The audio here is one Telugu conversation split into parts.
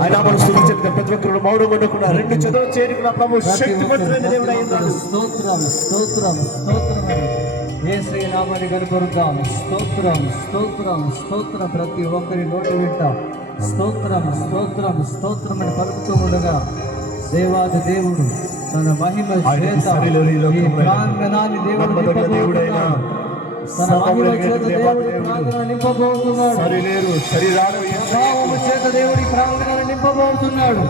ఆయన నామమును స్తుతించండి. ప్రతి ఒక్కరు మౌనంగా ఉండకుండా రెండు చేతులు చేరుకున్న ప్రభు శక్తివంతుడైన దేవుడు అయ్యున్నాడు. స్తోత్రం స్తోత్రం స్తోత్రం. యేసయ్య నామాన్ని కనపరుద్దాం. స్తోత్రం స్తోత్రం స్తోత్రం. ప్రతి ఒక్కరి నోటి వెంట స్తోత్రం స్తోత్రం స్తోత్రం అని పలుకుతూ ఉండగా దేవాది దేవుడు తన మహిమ చేత ఈ ప్రాంగణాన్ని దేవుడైన తన మహిమ చేత దేవుడి ప్రాంగణాన్ని నింపబోతున్నాడు. ప్రభావము చేత దేవుడి ప్రాంగణాన్ని నింపబోతున్నాడు.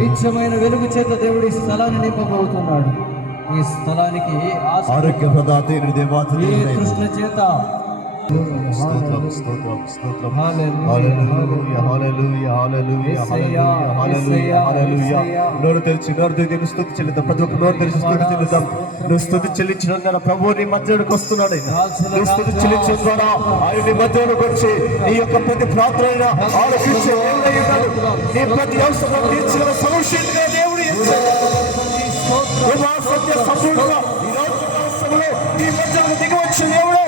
నిత్యమైన వెలుగు చేత దేవుడి స్థలాన్ని నింపబోతున్నాడు. ఈ స్థలానికి ఆరోగ్య ప్రదాత కృష్ణ చేత నోరు తెరిచి స్తుతి చెల్లిద్దాం. ప్రతి ఒక్క నోరు తెరిచి స్తుతి చెల్లిద్దాం. నువ్వు స్తుతి చెల్లించడం ద్వారా ప్రభు నీ మధ్యలోకి వస్తున్నాడు. నువ్వు స్తుతి చెల్లించడం ద్వారా ఆయన నీ మధ్యలోకి వచ్చి నీ యొక్క ప్రతి ప్రార్థన ఆలోచించే నీ ప్రతి అవసరం తీర్చగల సొల్యూషన్గా దేవుడు ఈ మధ్యలో దిగి వచ్చిన దేవుడు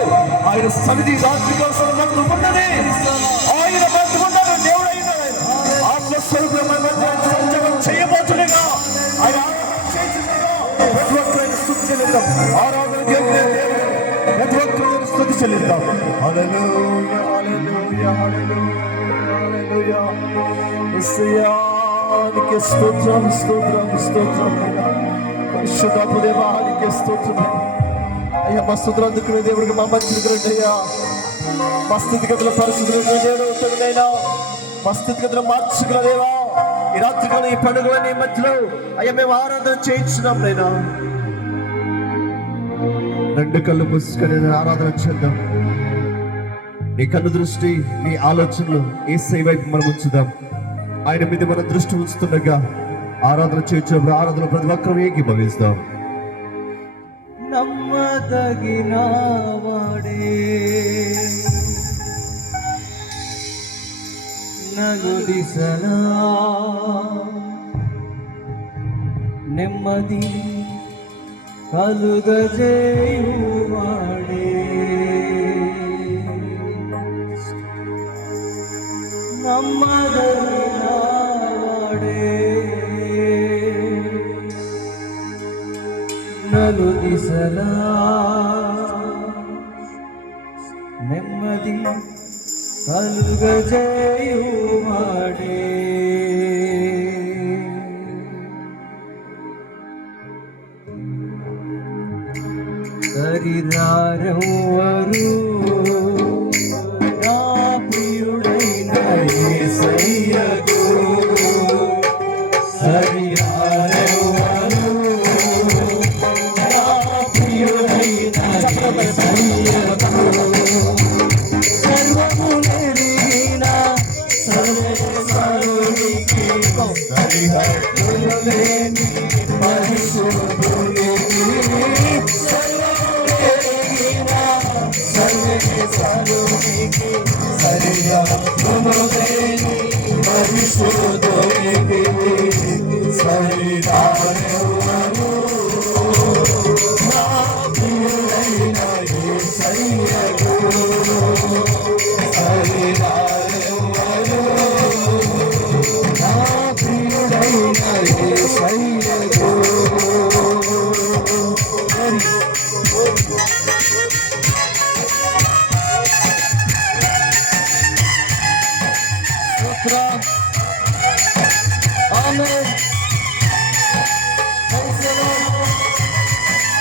ఆయన సమితి రాత్రి కోసం ఉన్నది. ఆయన బతుకున్నాడు. దేవుడు అయిన ఆత్మస్వరూపమైన సంచలనం చేయబోతుండగా ఆయన ప్రతి ఒక్కరైనా స్తుతి చెల్లిద్దాం. ఆరాధన ప్రతి ఒక్కరైనా స్తుతి చెల్లిద్దాం. హల్లెలూయా హల్లెలూయా హల్లెలూయా యేసయ్యా నీకే స్తోత్రం స్తోత్రం స్తోత్రం. పరిశుద్ధాత్మ దేవా నీకే స్తోత్రం అయ్యా. మా స్తుతులు అందుకునే దేవుడికి మా మంచిది అయ్యా. మా స్థితిగతుల పరిస్థితులు దేవుడైనా మా స్థితిగతులు మార్చుకున్న దేవా. ఈ రాత్రి కాలం ఈ పండుగ నీ మధ్యలో అయ్యా మేము ఆరాధన చేయించున్నాం నైనా. రెండు కళ్ళు పుస్తకని ఆరాధన చేద్దాం. నీ కన్ను దృష్టి నీ ఆలోచనలు యేసయ్య వైపు మనం ఉంచుదాం. ఆయన మీద మన దృష్టి ఉంచుతుండగా ఆరాధన చేయించినప్పుడు ఆరాధన ప్రతి ఒక్కరూ ఏకీభవిస్తాం. నమ్మదగిన వాడే నన్ను దిశలా నెమ్మది కలుగజేయువాడే నమ్మదగిన వాడే నలు దిశలా నెమ్మది కలుగజేయువాడే సరిదారెవ్వరు నా ప్రియుడైన యేసయ్యకు Amen. Praise the Lord.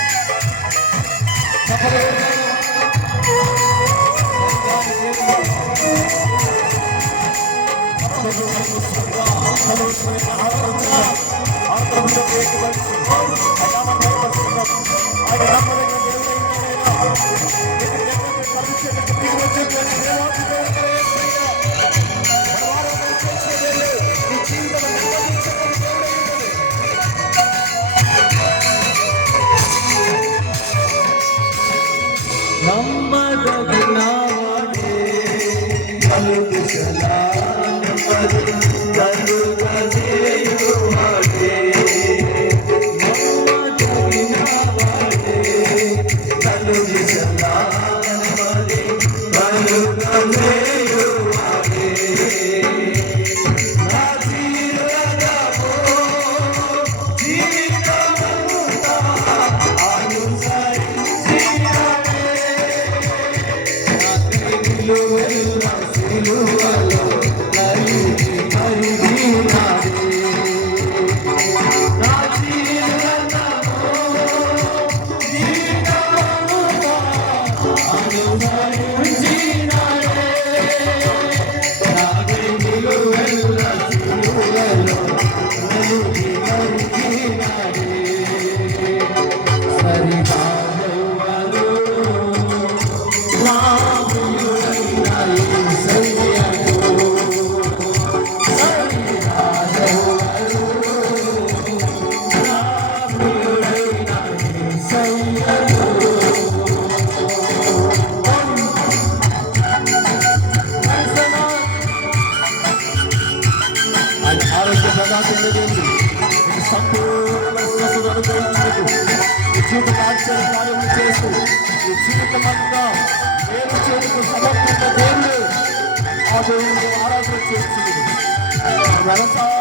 రాజైన దేవుడు నీకు సంపూర్ణ స్వస్థత అనుగ్రహించినట్టు నీ జీవితం ఆశ్చర్య కార్యములు చేస్తూ నీ జీవితమంతా మేలు చేయడానికి సమర్పించిన దేవుడు ఆ దేవుడికి ఆరాధన చేస్తుంది వ్యవసాయం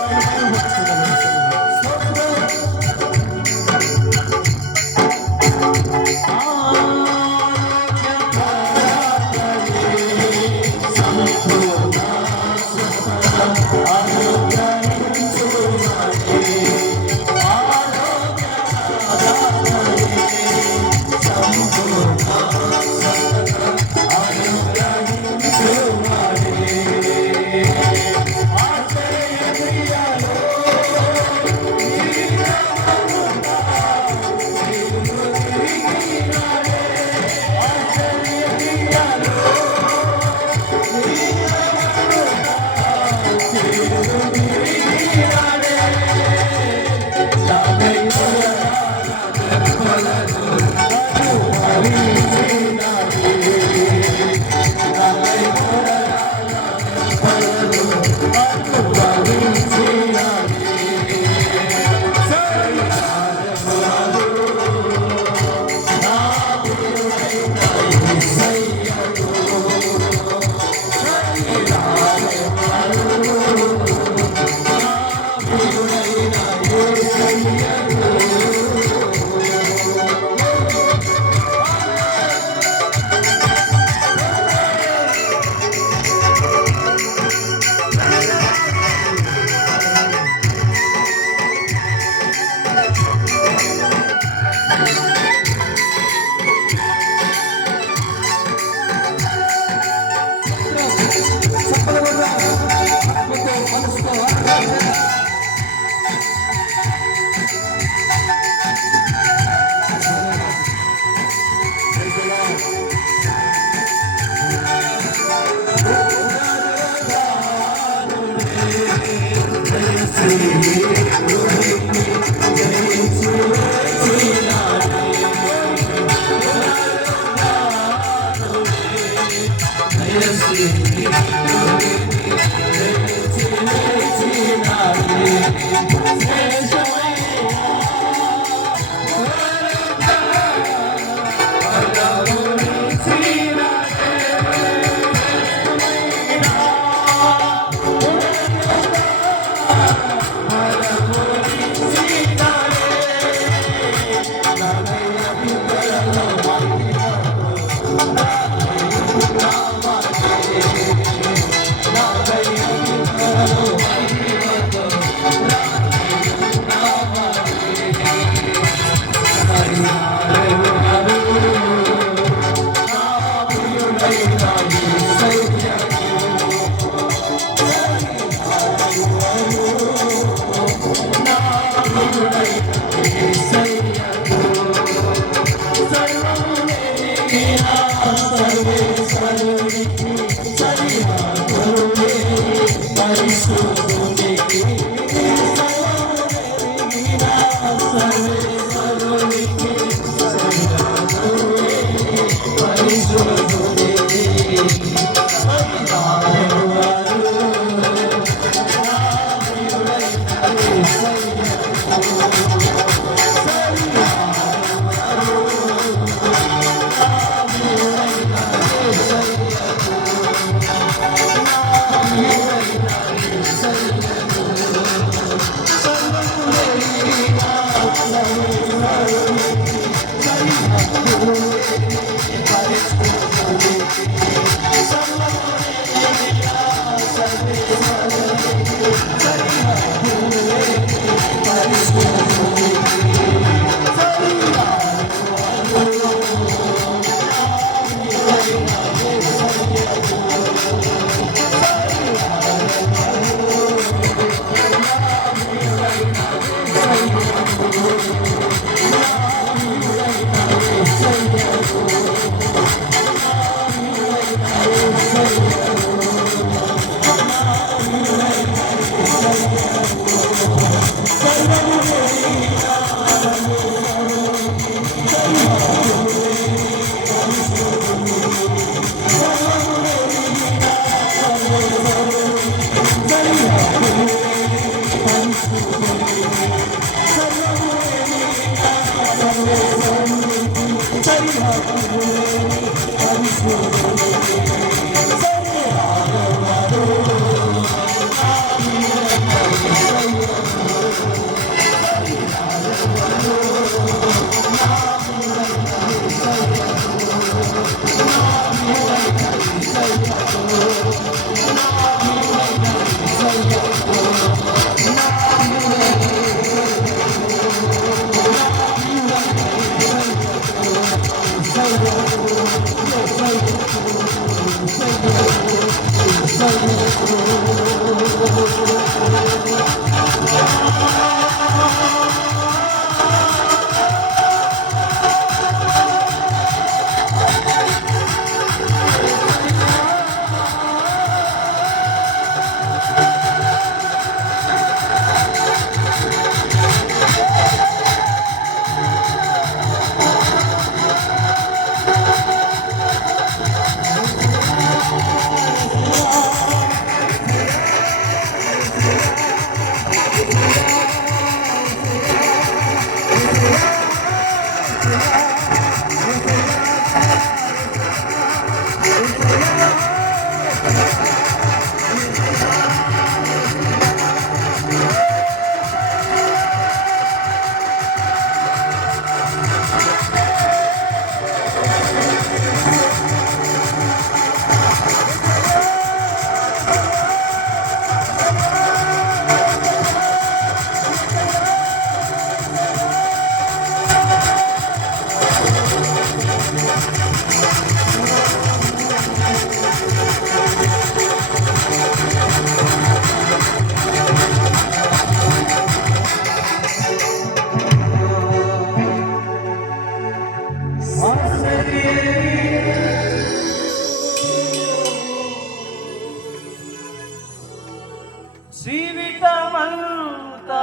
జీవితమంతా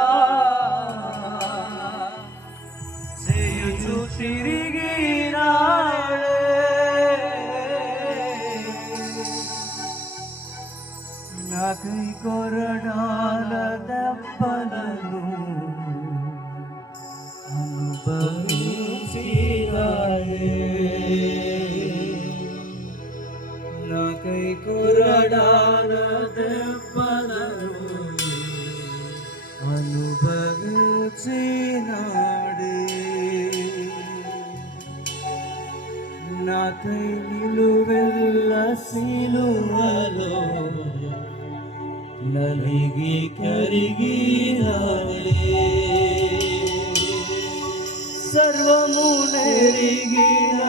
చేయుచు తిరిగినాడే నాకై కొరడాల దెబ్బలను అనుభవించినాడే నాకై కొరడాల దెబ్బలను అనుభవించినాడే నాకై నిలువెల్ల సిలువలో నలిగి కరిగినాడే సర్వము నెరిగిన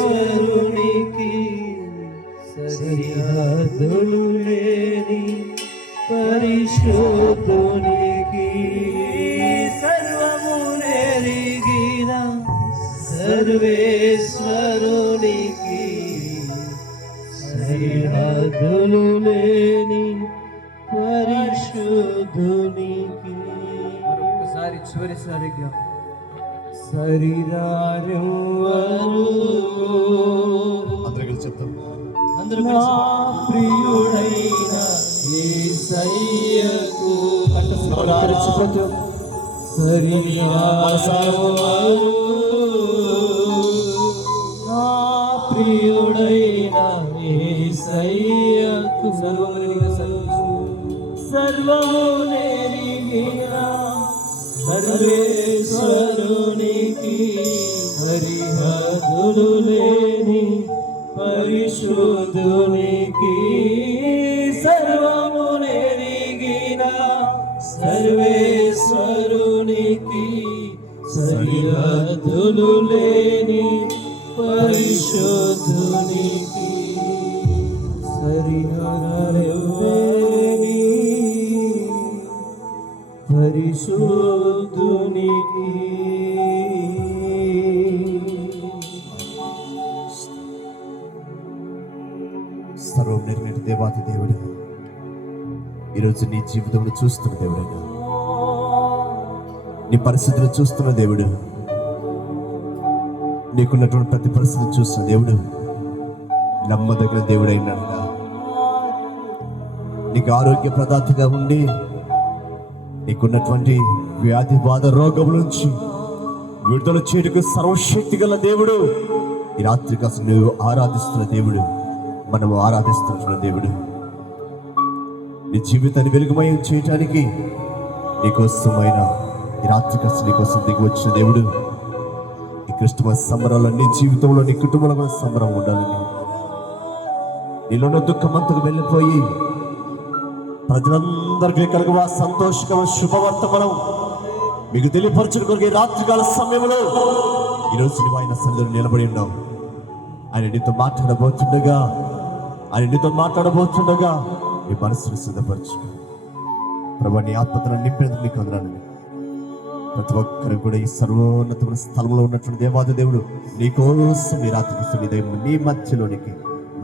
సర్వేశ్వరునికి సరిహద్దులు లేని పరిశుద్ధునికి సర్వము నెరిగిన సర్వేశ్వరునికి సరిహద్దులు లేని పరిశుద్ధునికి మరొకసారి చివరిసారిగా శరీరారెవ్వరు అందరికీ చెప్తాం నా ప్రియుడైన యేసయ్యకు శరీరారెవ్వరు నా ప్రియుడైన యేసయ్యకు సర్వము నెరిగిన సర్వేశ్వరునికి హరిహద్దులు లేని పరిశుద్ధునికి సర్వము నెరిగిన సర్వేశ్వరునికి సరిహద్దులు లేని పరిశుద్ధునికి సరిహద్దులేని పరిశుద్ధునికి సర్వం నిర్మిటి దేవాతి దేవుడు ఈరోజు నీ జీవితంలో చూస్తున్న దేవుడైనా నీ పరిస్థితులు చూస్తున్న దేవుడు నీకున్నటువంటి ప్రతి పరిస్థితి చూస్తున్న దేవుడు నమ్మదగిన దేవుడైనాడు నీకు ఆరోగ్య ప్రదాతగా ఉండి నీకున్నటువంటి వ్యాధి బాధ రోగం నుంచి విడుదల చేయటకు సర్వశక్తి గల దేవుడు. ఈ రాత్రి కాస్త నువ్వు ఆరాధిస్తున్న దేవుడు, మనము ఆరాధిస్తున్న దేవుడు. నీ జీవితాన్ని వెలుగుమయం చేయటానికి నీకోసమైన ఈ రాత్రి కాస్త నీకోసం దిగి వచ్చిన దేవుడు. ఈ క్రిస్మస్ సంబరాల్లో నీ జీవితంలో నీ కుటుంబంలో కూడా సంబరం ఉండాలని, నీలోన్న దుఃఖమంతకు వెళ్ళిపోయి ప్రజలందరికీ కలుగువా సంతోషకరమైన శుభవర్తమానం మీకు తెలియపరచుట కొరకు ఈ రాత్రికాల సమయంలో ఈరోజు నువ్వు ఆయన సన్నిధిలో నిలబడి ఉన్నావు. ఆయన నీతో మాట్లాడబోతుండగా నీ మనసును సిద్ధపరచు. ప్రభు నీ ఆత్మతను నింపేందుకు నీకు వందనాలు. ప్రతి ఒక్కరు కూడా ఈ సర్వోన్నతమైన స్థలంలో ఉన్నటువంటి దేవాది దేవుడు నీకోసం ఈ రాత్రి నీ మధ్యలోనికి,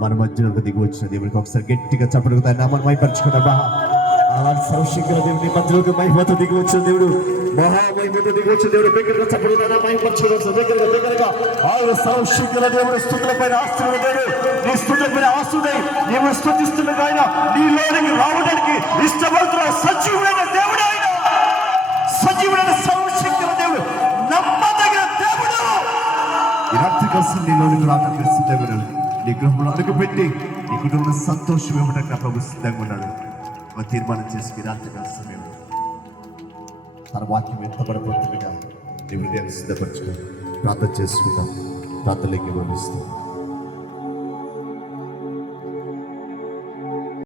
మన మధ్యలోకి దిగి వచ్చిన దేవుడికి ఒకసారి గట్టిగా చప్పడుగుతాయి. నామని మైపరచుకున్నా అలాంటి సర్వశక్తుల దేవుడు నీ మధ్యలోకి మహిమతో దిగి వచ్చిన దేవుడు, మహామహిమతో దిగి వచ్చిన దేవుడు దగ్గరగా చప్పడుగుతాయి. మైపరచుకోవచ్చు దగ్గరగా ఆయన సర్వశక్తుల దేవుడు, స్తుతుల పైన ఆస్తున్న దేవుడు, నీ స్తుతుల పైన ఆస్తుడై నీవు స్తుతిస్తున్న ఆయన నీలోనికి రావడానికి ఇష్టపడుతున్న సజీవుడైన దేవుడు, ఆయన సజీవుడైన సర్వశక్తుల దేవుడు, నమ్మదగిన దేవుడు. ఈ రాత్రి కలిసి నీలోనికి రావడానికి దేవుడు నీ గృహంలో అడుగుపెట్టి నీ కుటుంబంలో సంతోషం ఇవ్వడానికి ప్రభు సిద్ధంగా ఉన్నాడు. తీర్మానం చేసి రాత్రి సమయం తన వాక్యం ఎత్తబడబోతుండగా నీ హృదయాన్ని సిద్ధపరచుకో. ప్రార్థన చేసుకుంటాం. ప్రార్థనలోకి పంపిస్తాం.